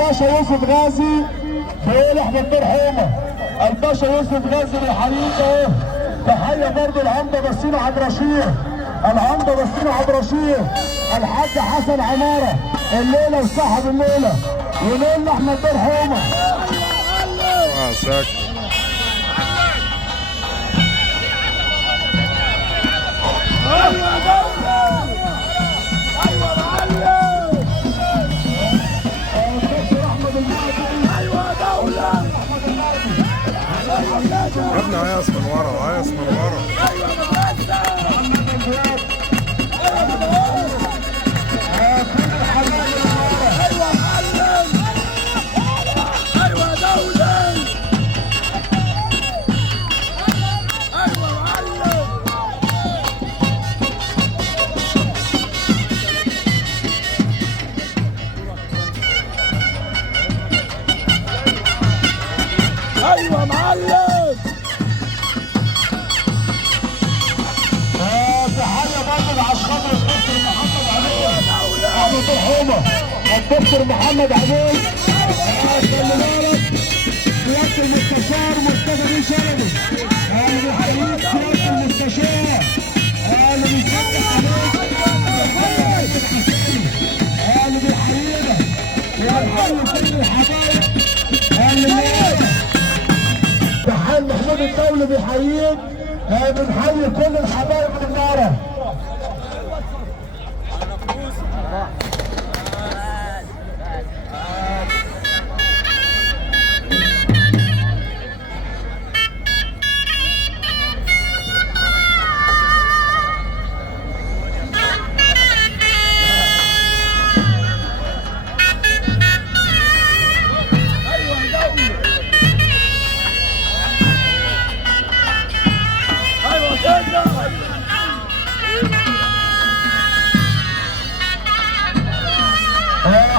الباشا يوسف غازي بيقول احنا الدور حومه. الباشا يوسف غازي بيحييك اهو. تحيه برضه العمده بسيم عبد الرشيد، العمده بسيم عبد الرشيد، الحاج حسن عماره الليله وصاحب الليله، ونقول له احنا الدور حومه. يا ابني عيص من ورا، عيص من ورا. ايوه معلم. تحيه برضه لعشاق الدكتور محمد عبيد، احمد الحومه، الدكتور محمد عبيد. خلي بالك سياده المستشار مصطفى بن شلبي، انا بحييك سياده المستشار، انا بيسلم عليك، انا بيحيينا يا الحي كل الحبايب اللي تحال محمود الدولي بيحييك، بنحيي كل الحبايب الناره.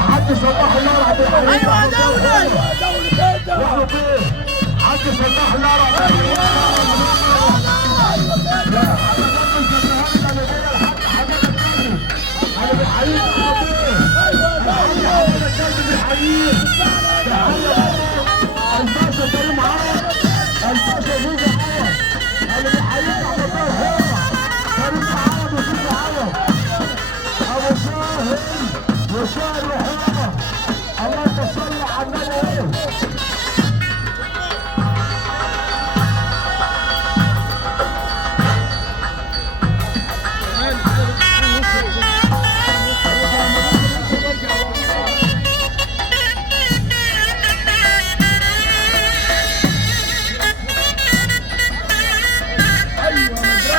حد صباح النار عبد الحليم. ايوه دولي. حد صباح النار عبد وشاعر وحرمه. اللهم صل على النبي.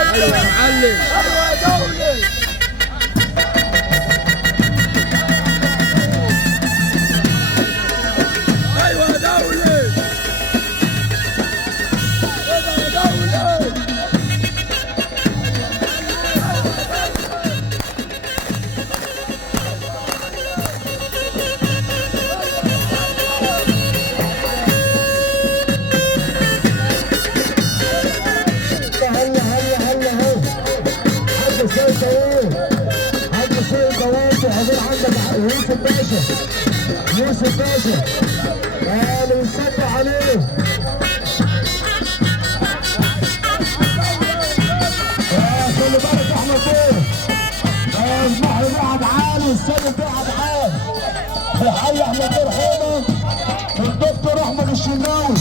ايوه يا معلم. ايوه يا دولي. يوسف باشا، يوسف باشا اللي بنصبح عليه. خلي بالك احمد بيه، اسمح لي قاعد عالي، السيد قاعد عالي. بيحيي احمد بيه الحومه، الدكتور احمد الشناوي.